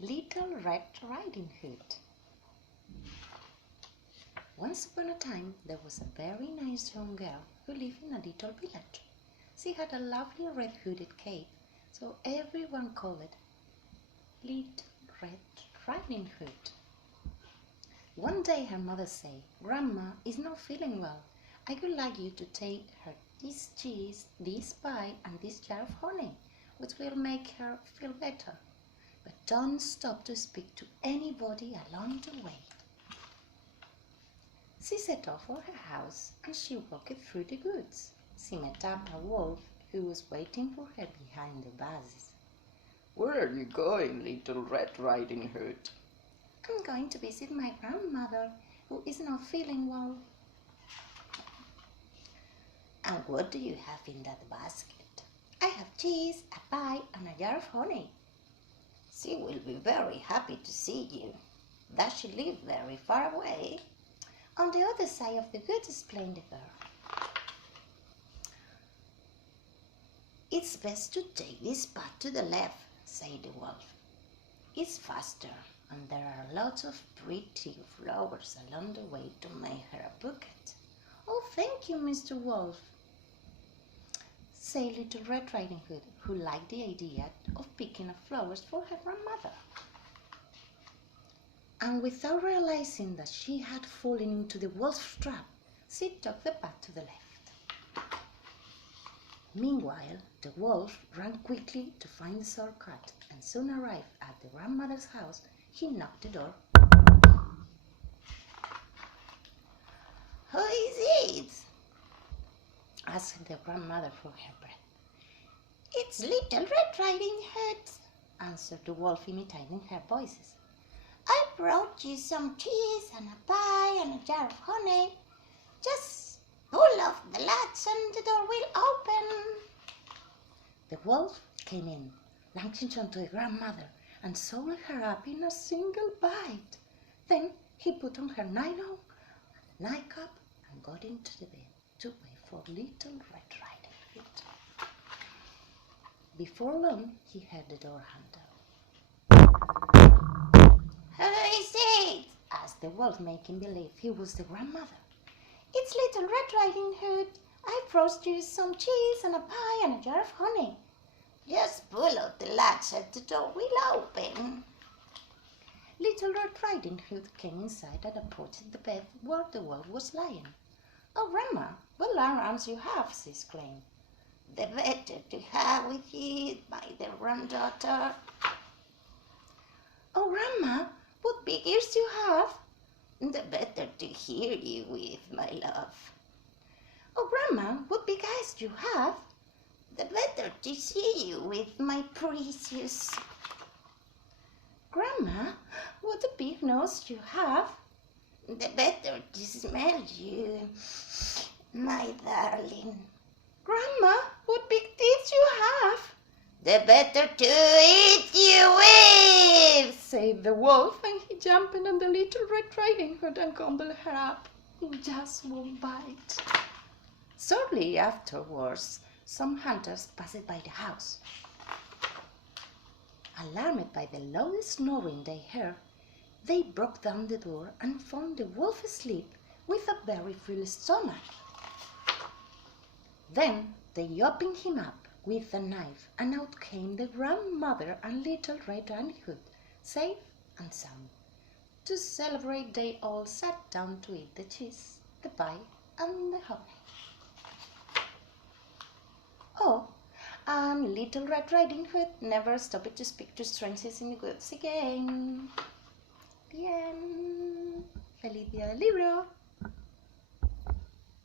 Little Red Riding Hood. Once upon a time there was a very nice young girl who lived in a little village. She had a lovely red hooded cape, so everyone called it Little Red Riding Hood. One day her mother said, "Grandma is not feeling well. I would like you to take her this cheese, this pie, and this jar of honey, which will make her feel better. But don't stop to speak to anybody along the way." She set off for her house and she walked through the woods. She met up a wolf who was waiting for her behind the bushes. "Where are you going, Little Red Riding Hood?" "I'm going to visit my grandmother, who is not feeling well." "And what do you have in that basket?" "I have cheese, a pie, and a jar of honey." "She will be very happy to see you. Does she live very far away?" "On the other side of the woods," explained the girl. "It's best to take this path to the left," said the wolf. "It's faster, and there are lots of pretty flowers along the way to make her a bouquet." "Oh, thank you, Mr. Wolf," said Little Red Riding Hood, who liked the idea of picking up flowers for her grandmother. And without realizing that she had fallen into the wolf's trap, she took the path to the left. Meanwhile, the wolf ran quickly to find the shortcut and soon arrived at the grandmother's house. He knocked the door. "Who is it?" asked the grandmother for her breath. "It's Little Red Riding Hood," answered the wolf, imitating her voices. "I brought you some cheese and a pie and a jar of honey. Just pull off the latch and the door will open." The wolf came in, lunged onto the grandmother, and swallowed her up in a single bite. Then he put on her nightgown and nightcap and got into the bed to wait for Little Red Riding Hood. Before long, he heard the door handle. "Who is it?" asked the wolf, making believe he was the grandmother. "It's Little Red Riding Hood. I brought you some cheese and a pie and a jar of honey. Just pull out the latch and the door will open." Little Red Riding Hood came inside and approached the bed where the wolf was lying. "Oh, Grandma, what long arms you have!" she exclaimed. "The better to have with you, my dear granddaughter." "Oh, Grandma, what big ears you have!" "The better to hear you with, my love." "Oh, Grandma, what big eyes you have!" "The better to see you with, my precious." "Grandma, what a big nose you have!" "The better to smell you, my darling." "Grandma, what big teeth you have!" "The better to eat you with," said the wolf, and he jumped on the Little Red Riding Hood and gobbled her up in just one bite. Shortly afterwards, some hunters passed by the house. Alarmed by the loud snoring they heard, they broke down the door and found the wolf asleep with a very full stomach. Then they opened him up with a knife, and out came the grandmother and Little Red Riding Hood, safe and sound. To celebrate, they all sat down to eat the cheese, the pie, and the honey. Oh, and Little Red Riding Hood never stopped to speak to strangers in the woods again. Bien. Feliz Día del Libro.